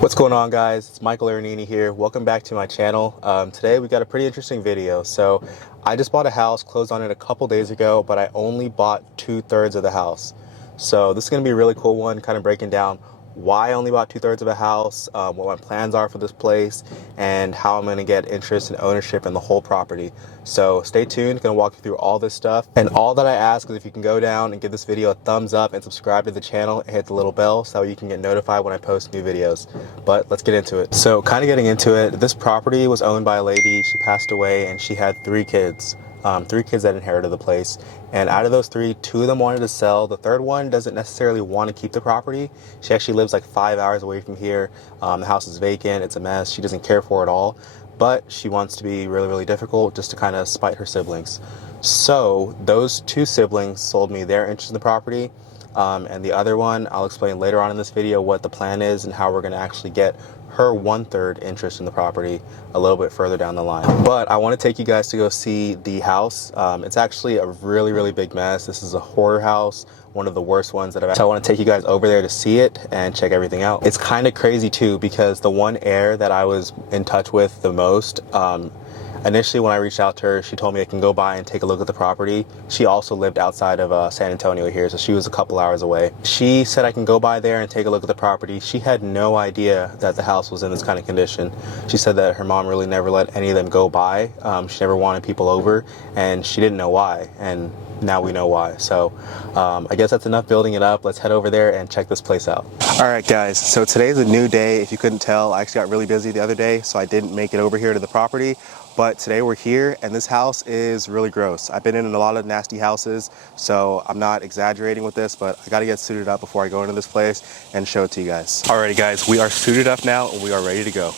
What's going on, guys? It's Michael Aranini here. Welcome back to my channel. Today we got a pretty interesting video. So I just bought a house, closed on it a couple days ago, but I only bought 2/3 of the house. So this is going to be a really cool one, kind of breaking down why I only bought 2/3 of a house, what my plans are for this place, and how I'm going to get interest and ownership in the whole property. So stay tuned, going to walk you through all this stuff. And all that I ask is if you can go down and give this video a thumbs up and subscribe to the channel and hit the little bell so you can get notified when I post new videos. But let's get into it. So kind of getting into it, this property was owned by a lady. She passed away and she had 3 kids. 3 kids that inherited the place, and out of those 3, 2 of them wanted to sell. The third one doesn't necessarily want to keep the property. She actually lives like 5 hours away from here. The house is vacant, it's a mess, she doesn't care for it all, but she wants to be really difficult just to kind of spite her siblings. So those 2 siblings sold me their interest in the property, and the other one, I'll explain later on in this video what the plan is and how we're going to actually get her 1/3 interest in the property a little bit further down the line. But I want to take you guys to go see the house. It's actually a really big mess. This is a hoarder house, one of the worst ones that I've had. So I want to take you guys over there to see it and check everything out. It's kind of crazy too, because the one heir that I was in touch with the most, initially when I reached out to her, she told me I can go by and take a look at the property. She also lived outside of San Antonio here, so she was a couple hours away. She said I can go by there and take a look at the property. She had no idea that the house was in this kind of condition. She said that her mom really never let any of them go by. She never wanted people over, and she didn't know why, and now we know why. So I guess that's enough building it up. Let's head over there and check this place out. All right, guys, so today's a new day. If you couldn't tell, I actually got really busy the other day, so I didn't make it over here to the property. But today we're here, and this house is really gross. I've been in a lot of nasty houses, so I'm not exaggerating with this, but I gotta get suited up before I go into this place and show it to you guys. Alrighty, guys, we are suited up now and we are ready to go.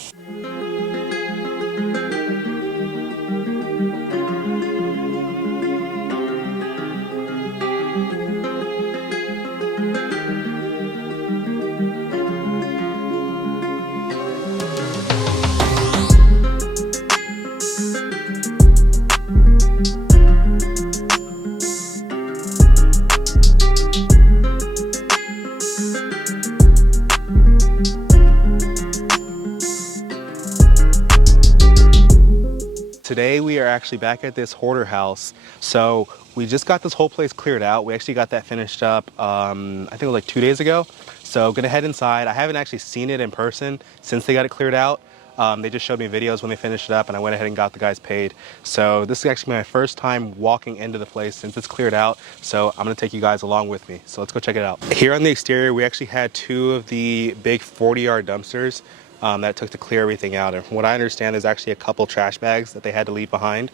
Today we are actually back at this hoarder house. So we just got this whole place cleared out. We actually got that finished up, I think it was like 2 days ago. So gonna head inside. I haven't actually seen it in person since they got it cleared out. They just showed me videos when they finished it up, and I went ahead and got the guys paid. So this is actually my first time walking into the place since it's cleared out. So I'm gonna take you guys along with me. So let's go check it out. Here on the exterior, we actually had 2 of the big 40-yard dumpsters that it took to clear everything out. And from what I understand, there's actually a couple trash bags that they had to leave behind,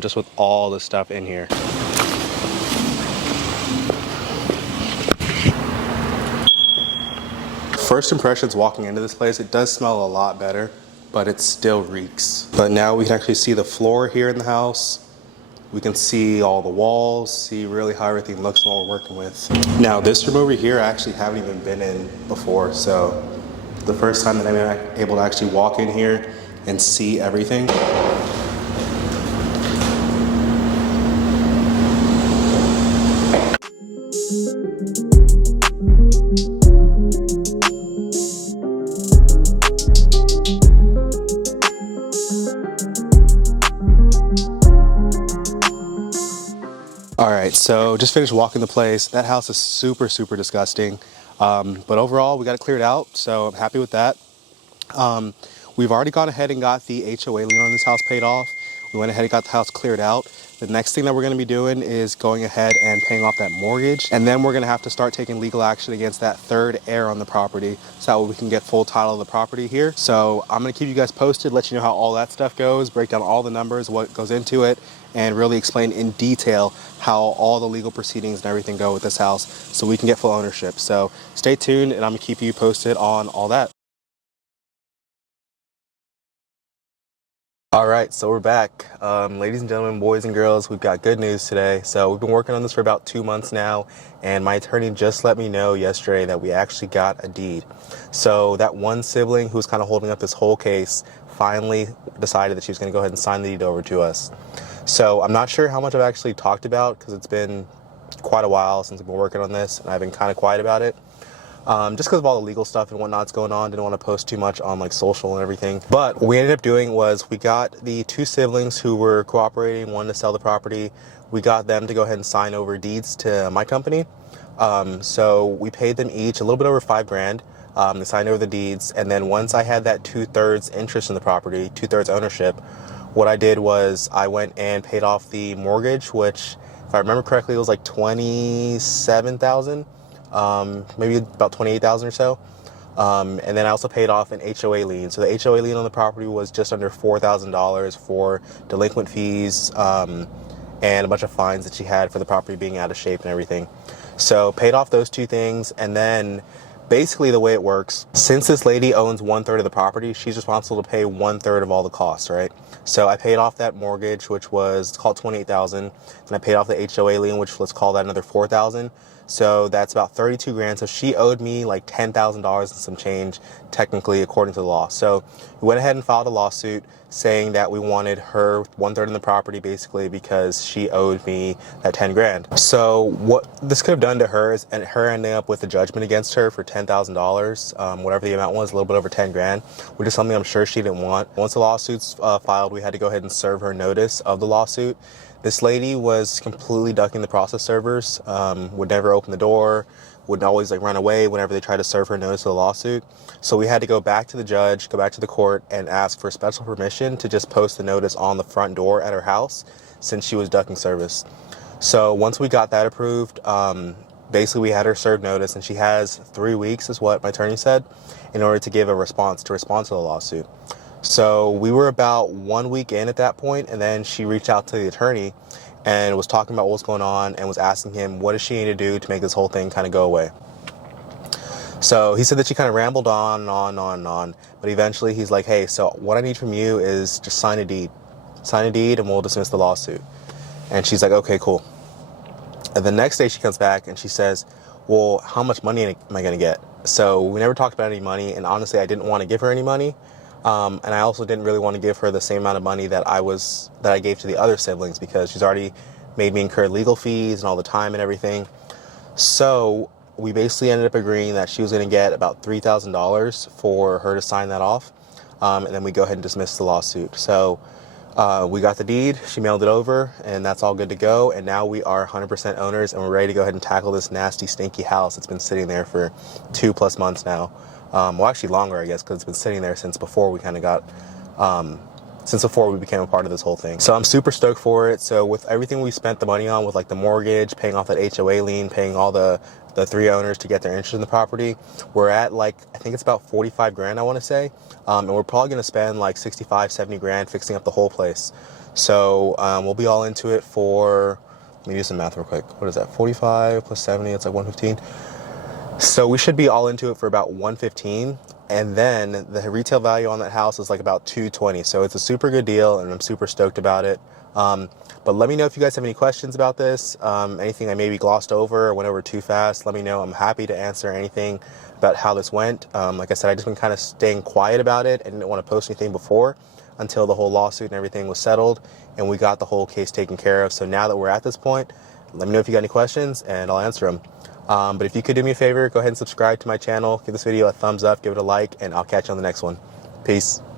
just with all the stuff in here. First impressions walking into this place, it does smell a lot better, but it still reeks. But now we can actually see the floor here in the house. We can see all the walls, see really how everything looks and what we're working with. Now this room over here, I actually haven't even been in before, so the first time that I'm able to actually walk in here and see everything. All right, so just finished walking the place. That house is super disgusting. But overall, we got it cleared out, so I'm happy with that. We've already gone ahead and got the HOA lien on this house paid off. We went ahead and got the house cleared out. The next thing that we're going to be doing is going ahead and paying off that mortgage. And then we're going to have to start taking legal action against that third heir on the property, so that way we can get full title of the property here. So I'm going to keep you guys posted, let you know how all that stuff goes, break down all the numbers, what goes into it, and really explain in detail how all the legal proceedings and everything go with this house so we can get full ownership. So stay tuned, and I'm going to keep you posted on all that. All right, so we're back. Ladies and gentlemen, boys and girls, we've got good news today. So we've been working on this for about 2 months now, and my attorney just let me know yesterday that we actually got a deed. So that one sibling who was kind of holding up this whole case finally decided that she was going to go ahead and sign the deed over to us. So I'm not sure how much I've actually talked about, because it's been quite a while since I've been working on this, and I've been kind of quiet about it. just because of all the legal stuff and whatnot's going on. Didn't want to post too much on like social and everything. But what we ended up doing was we got the two siblings who were cooperating, wanted to sell the property. We got them to go ahead and sign over deeds to my company. So we paid them each a little bit over $5,000. They signed over the deeds, and then once I had that 2/3 interest in the property, 2/3 ownership, what I did was I went and paid off the mortgage, which, if I remember correctly, it was like $27,000, maybe about $28,000 or so. And then I also paid off an HOA lien. So the HOA lien on the property was just under $4,000 for delinquent fees, and a bunch of fines that she had for the property being out of shape and everything. So paid off those two things, and then basically the way it works, since this lady owns 1/3 of the property, she's responsible to pay 1/3 of all the costs, right? So I paid off that mortgage, which was called $28,000, and I paid off the HOA lien, which let's call that another $4,000. So that's about $32,000. So she owed me like $10,000 and some change, technically, according to the law. So we went ahead and filed a lawsuit saying that we wanted her 1/3 in the property, basically because she owed me that $10,000. So what this could have done to her is, and her ending up with a judgment against her for $10,000, whatever the amount was, a little bit over $10,000, which is something I'm sure she didn't want. Once the lawsuit's filed, we had to go ahead and serve her notice of the lawsuit. This lady was completely ducking the process servers, would never open the door, would always like run away whenever they tried to serve her notice of the lawsuit. So we had to go back to the judge, go back to the court, and ask for special permission to just post the notice on the front door at her house since she was ducking service. So once we got that approved, basically we had her serve notice, and she has 3 weeks, is what my attorney said, in order to give a response to the lawsuit. So we were about 1 week in at that point, and then she reached out to the attorney and was talking about what was going on and was asking him, what does she need to do to make this whole thing kind of go away? So he said that she kind of rambled on and on and on and on, but eventually he's like, hey, so what I need from you is just sign a deed. Sign a deed and we'll dismiss the lawsuit. And she's like, okay, cool. And the next day she comes back and she says, well, how much money am I going to get? So we never talked about any money, and honestly, I didn't want to give her any money. And I also didn't really want to give her the same amount of money that I gave to the other siblings, because she's already made me incur legal fees and all the time and everything. So we basically ended up agreeing that she was going to get about $3,000 for her to sign that off. And then we go ahead and dismiss the lawsuit. So we got the deed, she mailed it over, and that's all good to go. And now we are 100% owners, and we're ready to go ahead and tackle this nasty, stinky house that's been sitting there for 2+ months now. Well, actually longer, I guess, because it's been sitting there since before we kind of since before we became a part of this whole thing. So I'm super stoked for it. So with everything we spent the money on, with like the mortgage, paying off that HOA lien, paying all the 3 owners to get their interest in the property, we're at like, I think it's about $45,000, I want to say. And we're probably going to spend like $65-70 fixing up the whole place. So we'll be all into it for, let me do some math real quick. What is that? 45 plus 70, it's like 115. So we should be all into it for about $115, and then the retail value on that house is like about $220. So it's a super good deal, and I'm super stoked about it. But let me know if you guys have any questions about this, anything I maybe glossed over or went over too fast. Let me know. I'm happy to answer anything about how this went. Like I said, I just been kind of staying quiet about it and didn't want to post anything before until the whole lawsuit and everything was settled and we got the whole case taken care of. So now that we're at this point, let me know if you got any questions and I'll answer them. But if you could do me a favor, go ahead and subscribe to my channel, give this video a thumbs up, give it a like, and I'll catch you on the next one. Peace.